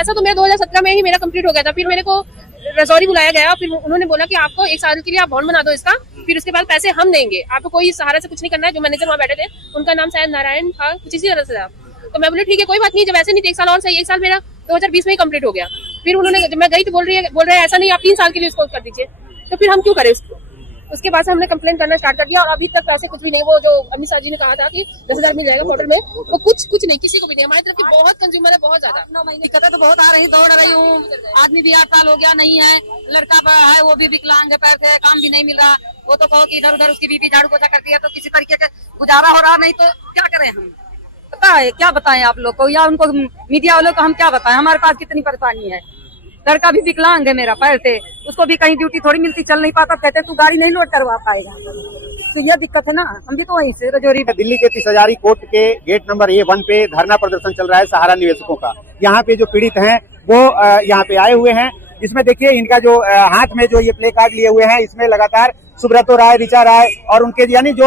ऐसा तो मेरा 2017 में ही मेरा कंप्लीट हो गया था। फिर मेरे को रजौरी बुलाया गया, फिर उन्होंने बोला कि आपको 1 साल के लिए आप बॉन्ड बना दो इसका, फिर उसके बाद पैसे हम देंगे, आपको कोई सहारा से कुछ नहीं करना है। जो मैनेजर वहाँ बैठे थे उनका नाम शायद नारायण था, कुछ इसी तरह से था। तो मैं बोली ठीक है कोई बात नहीं, जब ऐसे नहीं 1 साल और सही, 1 साल मेरा 2020 में ही कंप्लीट हो गया। फिर उन्होंने, जब मैं गई तो बोल रहे हैं ऐसा नहीं, आप 3 साल के लिए उसको कर दीजिए। तो फिर हम क्यों करें उसको। उसके बाद से हमने कंप्लेन करना स्टार्ट कर दिया और अभी तक पैसे कुछ भी नहीं। वो जो अमित शाह जी ने कहा था कि 10,000 मिल जाएगा पोर्टल में, वो कुछ नहीं, किसी को भी नहीं। हमारी तरफ की बहुत कंज्यूमर है, बहुत ज्यादा। दिक्कतें तो बहुत आ रही, दौड़ रही हूँ। आदमी भी 8 साल हो गया नहीं है, लड़का बड़ा है वो भी विकलांग है, पैर से काम भी नहीं मिल रहा। वो तो कहो कि इधर उधर उसकी बीबी झाड़ू पोछा करती है, तो किसी तरीके का गुजारा हो रहा, नहीं तो क्या करें हम। पता है क्या बताएं आप लोग को, या उनको मीडिया वालों को हम क्या बताएं, हमारे पास कितनी परेशानी है। लड़का भी विकलांग है मेरा पैर से, उसको भी कहीं ड्यूटी थोड़ी मिलती, चल नहीं पाता। कहते तू गाड़ी नहीं लोड करवा पाएगा, तो यह दिक्कत है ना। हम भी तो वहीं से रजौरी। दिल्ली के 30 हजारी कोर्ट के गेट नंबर A1 पे धरना प्रदर्शन चल रहा है सहारा निवेशकों का। यहाँ पे जो पीड़ित हैं वो यहाँ पे आए हुए हैं। इसमें देखिए इनका जो हाथ में जो ये प्ले कार्ड लिए हुए हैं, इसमें लगातार सुब्रतो राय, ऋचा राय और उनके यानी जो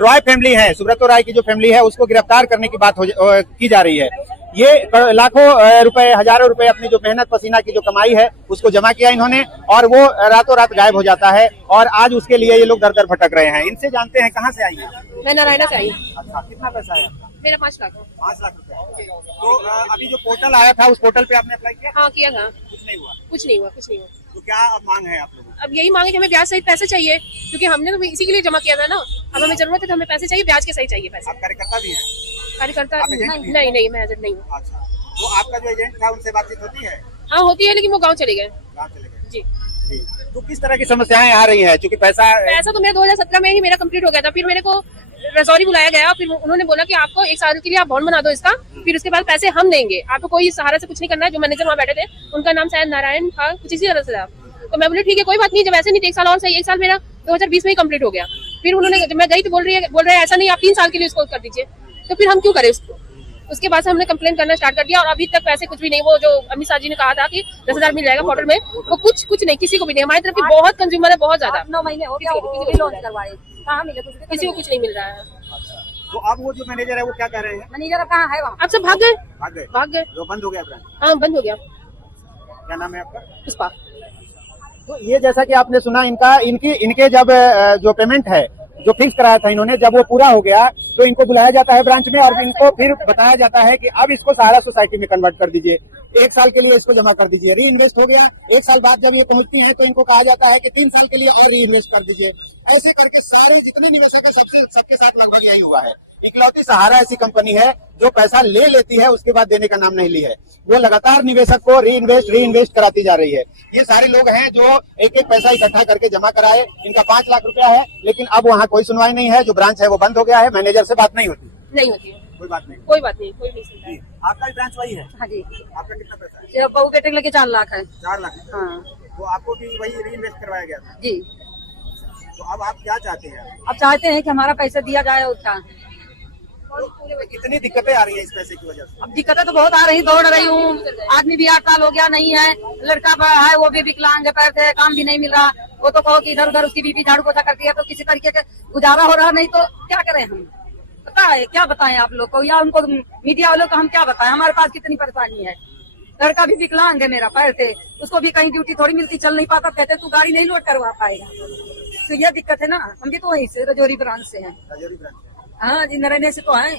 रॉय फैमिली है, सुब्रतो राय की जो फैमिली है उसको गिरफ्तार करने की बात की जा रही है। ये लाखों रुपए, हजारों रुपए अपनी जो मेहनत पसीना की जो कमाई है उसको जमा किया इन्होंने, और वो रातों रात गायब हो जाता है। और आज उसके लिए ये लोग दर दर भटक रहे हैं। इनसे जानते हैं कहाँ से आई है। मैं नारायणा से आई। अच्छा, कितना पैसा है आपका? मेरा 5 लाख। 5 लाख रुपए। तो अभी जो पोर्टल आया था उस पोर्टल पे आपने अप्लाई किया? हाँ किया था। कुछ नहीं हुआ? कुछ नहीं हुआ। तो क्या अब मांग है आप लोगों की? अब यही मांगे कि हमें ब्याज सहित पैसे चाहिए, क्योंकि हमने तो इसी के लिए जमा किया था ना। अब हमें जरूरत है तो हमें पैसे चाहिए, ब्याज के सही चाहिए पैसे। आप कार्यकर्ता भी हैं? कार्यकर्ता नहीं, मैं एजेंट नहीं हूँ। अच्छा, तो आपका जो एजेंट था उनसे बातचीत होती है? हाँ होती है, लेकिन वो गाँव चले गए। गाँव चले गए जी। ठीक। तो किस तरह की समस्याएं आ रही है? क्योंकि पैसा तो मेरा 2017 में ही मेरा कंप्लीट हो गया था। फिर मेरे को रजौरी बुलाया गया, फिर उन्होंने बोला कि आपको 1 साल के लिए आप बॉन्ड बना दो इसका, फिर उसके बाद पैसे हम देंगे, आपको कोई सहारा से कुछ नहीं करना है। जो मैनेजर वहाँ बैठे थे उनका नाम शायद नारायण था, कुछ इसी तरह से था। तो मैं बोली ठीक है कोई बात नहीं, जब ऐसे नहीं 1 साल और सही, 1 साल मेरा 2020 में ही कंप्लीट हो गया। फिर उन्होंने, जब मैं गई तो बोल रहे हैं ऐसा नहीं, आप 3 साल के लिए उसको कर दीजिए। तो फिर हम क्यों करें उसको। उसके बाद से हमने कंप्लेन करना स्टार्ट कर दिया और अभी तक पैसे कुछ भी नहीं। वो जो अमित शाह जी ने कहा था कि 10,000 मिल जाएगा पोर्टल में, वो कुछ नहीं, किसी को भी नहीं। हमारी तरफ की बहुत कंज्यूमर है, बहुत ज्यादा। 9 महीने हो गया, किसी भी लॉन्च करवाए, कहाँ मिले, किसी को कुछ नहीं मिल रहा है। तो अब वो जो मैनेजर है वो क्या कह रहे हैं? मैनेजर कहाँ है वहाँ? अब सब भाग गए। जो बंद हो गया ब्रांच? हाँ बंद हो गया। क्या नाम है आपका? पुष्पा। तो ये जैसा कि आपने सुना, इनके जब जो पेमेंट है जो फिक्स कराया था इन्होंने, जब वो पूरा हो गया तो इनको बुलाया जाता है ब्रांच में और इनको फिर बताया जाता है कि अब इसको सहारा सोसाइटी में कन्वर्ट कर दीजिए, 1 साल के लिए इसको जमा कर दीजिए। री इन्वेस्ट हो गया, 1 साल बाद जब ये पहुंचती हैं तो इनको कहा जाता है कि 3 साल के लिए और री इन्वेस्ट कर दीजिए। ऐसे करके सारे जितने निवेशक है सबके साथ लगभग यही हुआ है। इकलौती सहारा ऐसी कंपनी है जो पैसा ले लेती है उसके बाद देने का नाम नहीं ली है। वो लगातार निवेशक को री इन्वेस्ट कराती जा रही है। ये सारे लोग हैं जो एक एक पैसा इकट्ठा करके जमा कराए। इनका 5 लाख रुपया है, लेकिन अब वहाँ कोई सुनवाई नहीं है। जो ब्रांच है वो बंद हो गया है, मैनेजर से बात नहीं होती है। कोई बात नहीं, कोई नहीं सुनता है। आपका ब्रांच वही है? हाँ जी। आपका कितना पैसा है? बहू बेटे के लेके 4 लाख है। 4 लाख। हाँ तो आपको भी वही री इन्वेस्ट करवाया गया था? जी। तो अब आप क्या चाहते हैं? अब चाहते हैं कि हमारा पैसा दिया जाए और क्या। कितनी दिक्कतें आ रही है इस पैसे की वजह से? अब दिक्कतें तो बहुत आ रही, दौड़ रही हूँ। आदमी भी 8 साल हो गया नहीं है, लड़का बड़ा है वो भी विकलांग है, पैर से काम भी नहीं मिल रहा। वो तो कहो कि इधर उधर उसकी बीबी झाड़ू पोछा करती है, तो किसी तरीके का गुजारा हो रहा, नहीं तो क्या करें हम। पता है क्या बताएं आप लोग को, या उनको मीडिया वालों को हम क्या बताएं, हमारे पास कितनी परेशानी है। लड़का भी विकलांग है मेरा पैर से, उसको भी कहीं ड्यूटी थोड़ी मिलती, चल नहीं पाता। कहते तू गाड़ी नहीं लोड करवा पाएगा, तो यह दिक्कत है ना। हम भी तो वहीं से रजौरी ब्रांच से हैं। हाँ जी, नारायण से तो हैं।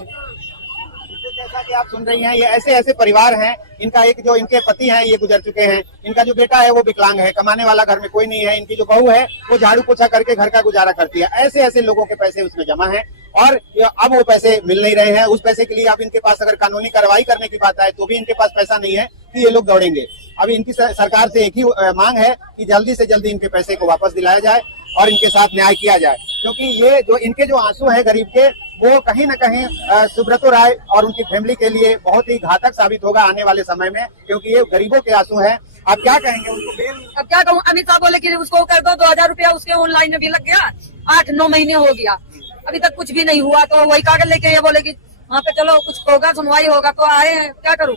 जैसा कि आप सुन रही हैं, ये ऐसे परिवार हैं। इनका एक जो इनके पति हैं ये गुजर चुके हैं, इनका जो बेटा है वो विकलांग है, कमाने वाला घर में कोई नहीं है, इनकी जो बहू है वो झाड़ू पोछा करके घर का गुजारा करती है। ऐसे लोगों के पैसे उसमें जमा हैं और अब वो पैसे मिल नहीं रहे हैं। उस पैसे के लिए अब इनके पास अगर कानूनी कार्रवाई करने की बात आए तो भी इनके पास पैसा नहीं है कि ये लोग दौड़ेंगे। अब इनकी सरकार से एक ही मांग है कि जल्दी से जल्दी इनके पैसे को वापस दिलाया जाए और इनके साथ न्याय किया जाए, क्योंकि ये जो इनके जो आंसू हैं गरीब के, वो कहीं न कहीं सुब्रतो राय और उनकी फैमिली के लिए बहुत ही घातक साबित होगा आने वाले समय में, क्योंकि ये गरीबों के आंसू हैं। आप क्या कहेंगे उनको? अब क्या कहूँ, अमित शाह बोले कि उसको कर दो, 2,000 रुपया उसके ऑनलाइन में भी लग गया, 8-9 महीने हो गया, अभी तक कुछ भी नहीं हुआ। तो वही कागज लेके ये बोले कि वहाँ पे चलो कुछ होगा, सुनवाई होगा, तो आए हैं, क्या करूँ।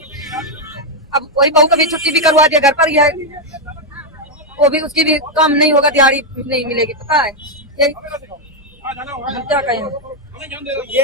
अब वही बहू कभी छुट्टी भी करवा दिया, घर पर ही है, वो भी उसकी भी काम नहीं होगा, दिहाड़ी नहीं मिलेगी। पता है क्या कहें।